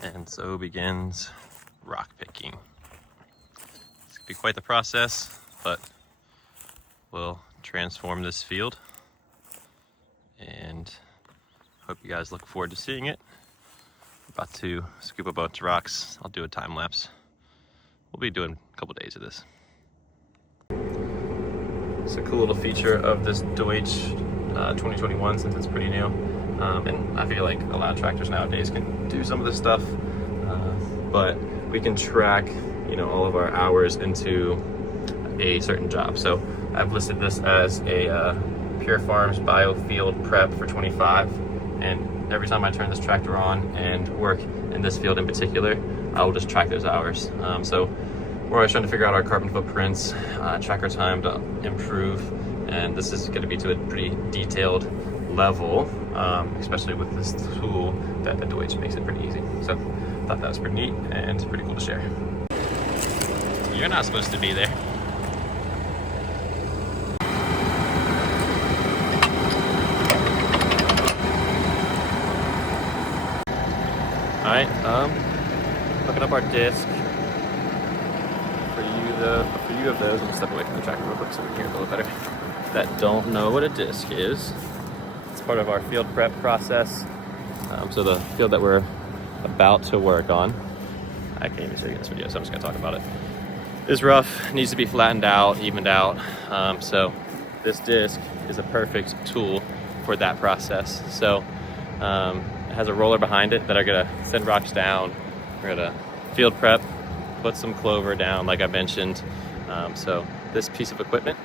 And so begins rock picking. It's gonna be quite the process, but we'll transform this field. And hope you guys look forward to seeing it. About to scoop a bunch of rocks. I'll do a time lapse. We'll be doing a couple days of this. It's a cool little feature of this Deutsch 2021 since it's pretty new. And I feel like a lot of tractors nowadays can do some of this stuff, but we can track, all of our hours into a certain job. So I've listed this as a Pure Farms biofield prep for 25, and every time I turn this tractor on and work in this field in particular, I will just track those hours. So we're always trying to figure out our carbon footprints, track our time to improve, and this is going to be to a pretty detailed level, especially with this tool that the Deutsch makes it pretty easy. So I thought that was pretty neat and pretty cool to share. You're not supposed to be there. All right, hooking up our disc. For you of those, I'm gonna step away from the tractor real quick so we can hear it a little better, that don't know what a disc is. It's part of our field prep process. So the field that we're about to work on, I can't even show you in this video, so I'm just gonna talk about it. It's rough, needs to be flattened out, evened out. So this disc is a perfect tool for that process. So it has a roller behind it that are gonna send rocks down. We're gonna field prep, put some clover down like I mentioned. So this piece of equipment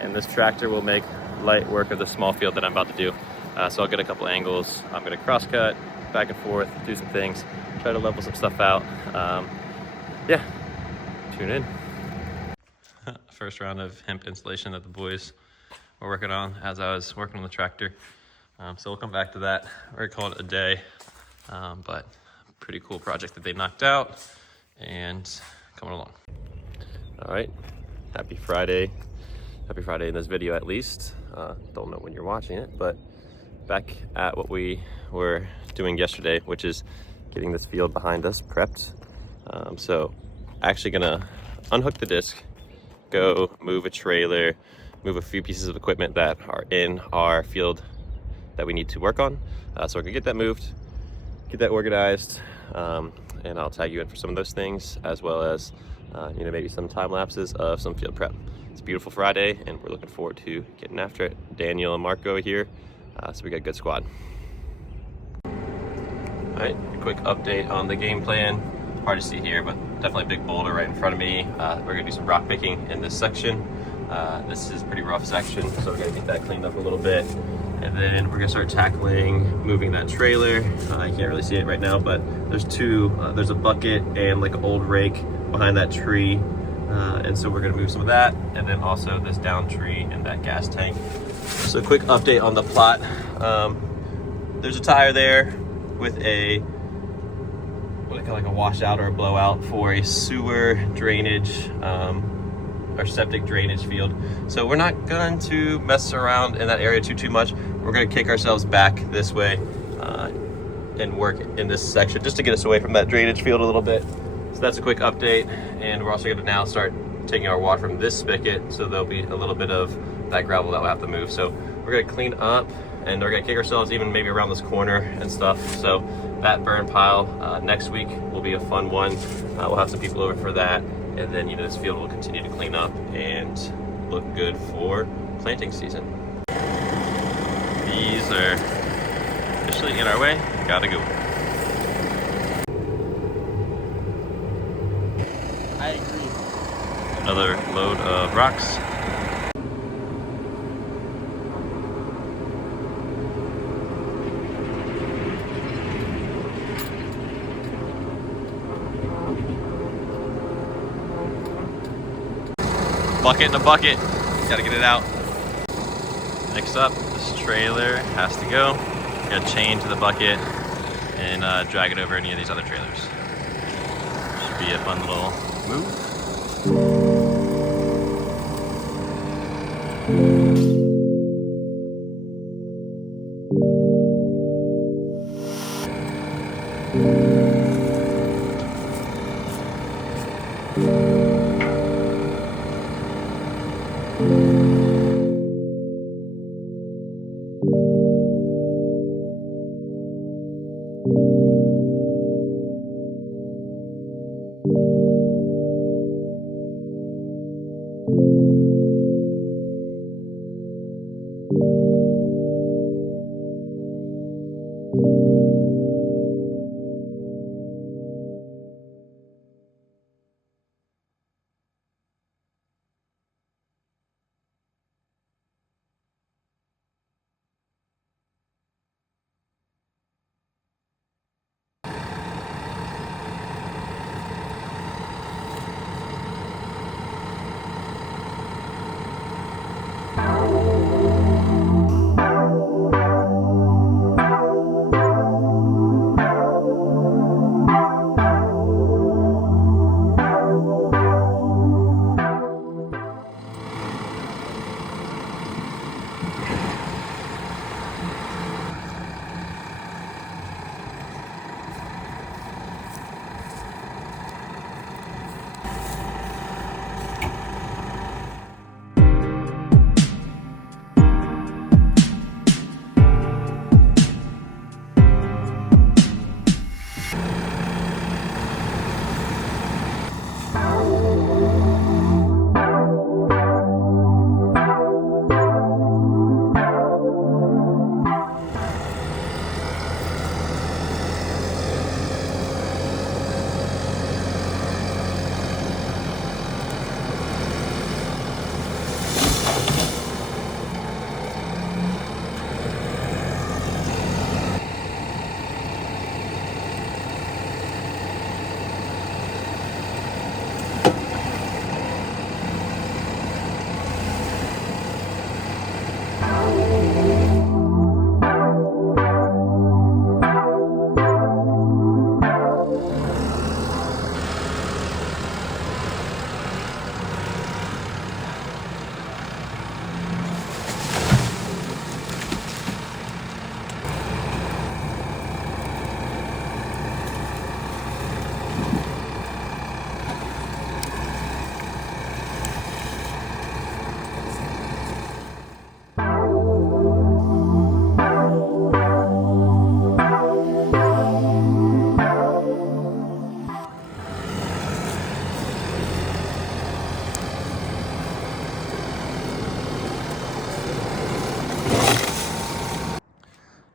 and this tractor will make light work of the small field that I'm about to do. So I'll get a couple angles. I'm gonna cross cut, back and forth, do some things, try to level some stuff out. Yeah, tune in. First round of hemp insulation that the boys were working on as I was working on the tractor. So we'll come back to that. We're gonna call it a day, but pretty cool project that they knocked out and coming along. All right, happy Friday. Happy Friday in this video at least. Don't know when you're watching it, but back at what we were doing yesterday, which is getting this field behind us prepped. So actually gonna unhook the disc, go move a trailer, move a few pieces of equipment that are in our field that we need to work on. So we're gonna get that moved, get that organized, and I'll tag you in for some of those things, as well as maybe some time lapses of some field prep. It's a beautiful Friday, and we're looking forward to getting after it. Daniel and Marco are here, so we got a good squad. All right, a quick update on the game plan. Hard to see here, but definitely a big boulder right in front of me. We're gonna do some rock picking in this section. This is a pretty rough section, so we're gonna get that cleaned up a little bit. And then we're gonna start tackling moving that trailer. I can't really see it right now, but there's there's a bucket and like an old rake behind that tree. And so we're gonna move some of that, and then also this down tree and that gas tank. So a quick update on the plot. There's a tire there with a, what I call like a washout or a blowout for a sewer drainage, or septic drainage field. So we're not going to mess around in that area too much. We're gonna kick ourselves back this way and work in this section just to get us away from that drainage field a little bit. So that's a quick update, and we're also gonna now start taking our water from this spigot, so there'll be a little bit of that gravel that we'll have to move. So we're gonna clean up, and we're gonna kick ourselves even maybe around this corner and stuff. So that burn pile next week will be a fun one. We'll have some people over for that, and then this field will continue to clean up and look good for planting season. These are officially in our way. Gotta go. I agree. Another load of rocks. Bucket in a bucket. Gotta get it out. Next up, this trailer has to go. Got a chain to the bucket and drag it over any of these other trailers. Should be a fun little move.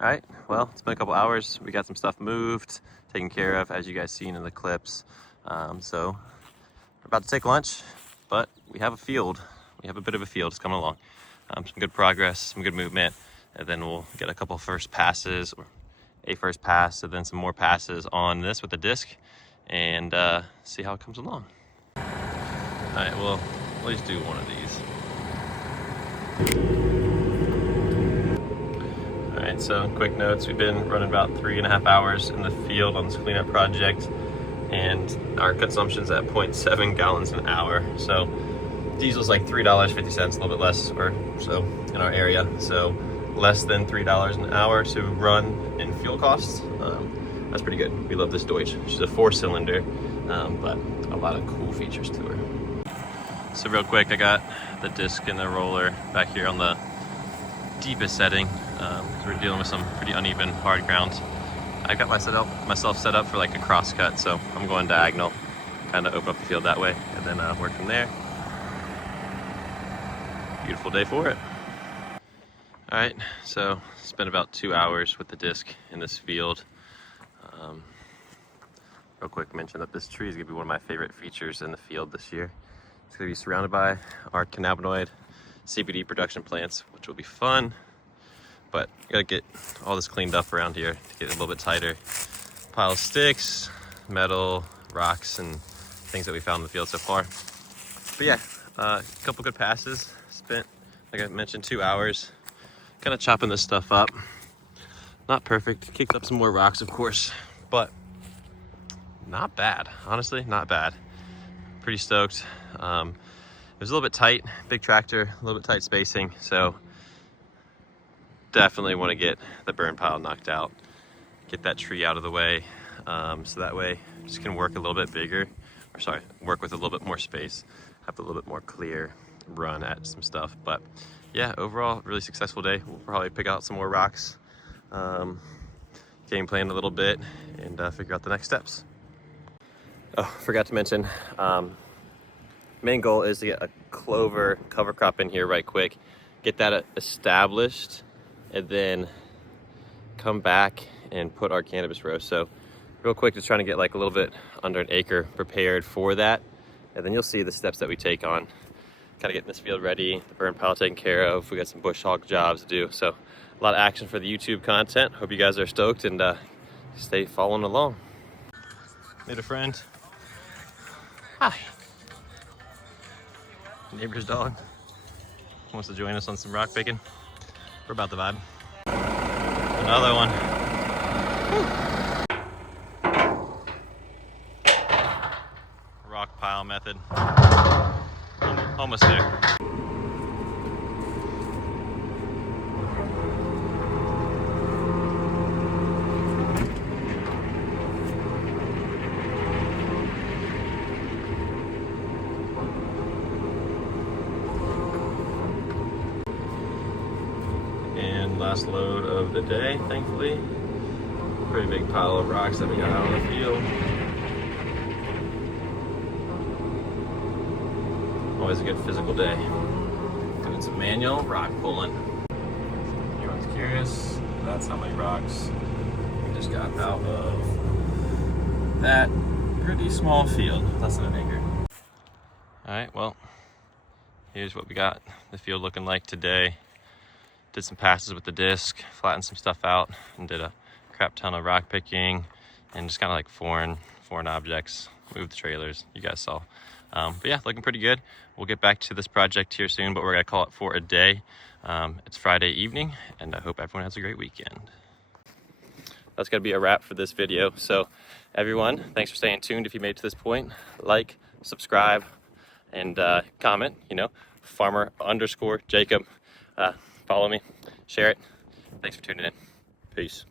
All right, well, it's been a couple hours. We got some stuff moved, taken care of, as you guys seen in the clips. So we're about to take lunch, but we have a field. We have a bit of a field. It's coming along. Some good progress, some good movement, and then we'll get a couple first passes, or a first pass, and then some more passes on this with the disc, and see how it comes along. All right, well, let's do one of these. All right, so quick notes. We've been running about 3.5 hours in the field on this cleanup project, and our consumption's at 0.7 gallons an hour. So diesel's like $3.50, a little bit less or so in our area. So less than $3 an hour to run in fuel costs. That's pretty good. We love this Deutsch. She's a 4-cylinder, but a lot of cool features to her. So real quick, I got the disc and the roller back here on the deepest setting, because we're dealing with some pretty uneven hard ground. I got myself set up for like a cross cut, so I'm going diagonal, kind of open up the field that way, and then work from there. Beautiful day for it. All right, so spent about 2 hours with the disc in this field. Real quick, mention that this tree is gonna be one of my favorite features in the field this year. It's gonna be surrounded by our cannabinoid CBD production plants, which will be fun, but gotta get all this cleaned up around here to get it a little bit tighter. Pile of sticks, metal, rocks, and things that we found in the field so far. But yeah, a couple good passes. Spent, like I mentioned, 2 hours kind of chopping this stuff up. Not perfect, kicked up some more rocks, of course, but not bad, honestly, not bad. Pretty stoked. It was a little bit tight, big tractor, a little bit tight spacing, so definitely want to get the burn pile knocked out, get that tree out of the way, so that way just can work a little bit bigger, or sorry, work with a little bit more space, have a little bit more clear run at some stuff. But yeah, overall, really successful day. We'll probably pick out some more rocks, game plan a little bit and figure out the next steps. Oh, forgot to mention, main goal is to get a clover cover crop in here right quick, get that established, and then come back and put our cannabis row. So real quick, just trying to get like a little bit under an acre prepared for that. And then you'll see the steps that we take on, kind of getting this field ready, the burn pile taken care of. We got some bush hog jobs to do. So a lot of action for the YouTube content. Hope you guys are stoked and stay following along. Made a friend. Hi. Neighbor's dog wants to join us on some rock picking. We're about the vibe. Another one. Woo. Rock pile method. Almost there. And last load of the day, thankfully. Pretty big pile of rocks that we got out of the field. Always a good physical day. Doing some manual rock pulling. If anyone's curious, that's how many rocks we just got out of that pretty small field, less than an acre. All right, well, here's what we got the field looking like today. Did some passes with the disc, flattened some stuff out, and did a crap ton of rock picking and just kind of like foreign objects. Moved the trailers, you guys saw. But yeah, looking pretty good. We'll get back to this project here soon, but we're gonna call it for a day. It's Friday evening, and I hope everyone has a great weekend. That's gonna be a wrap for this video. So everyone, thanks for staying tuned. If you made it to this point, like, subscribe, and comment, farmer_Jacob. Follow me, share it. Thanks for tuning in. Peace.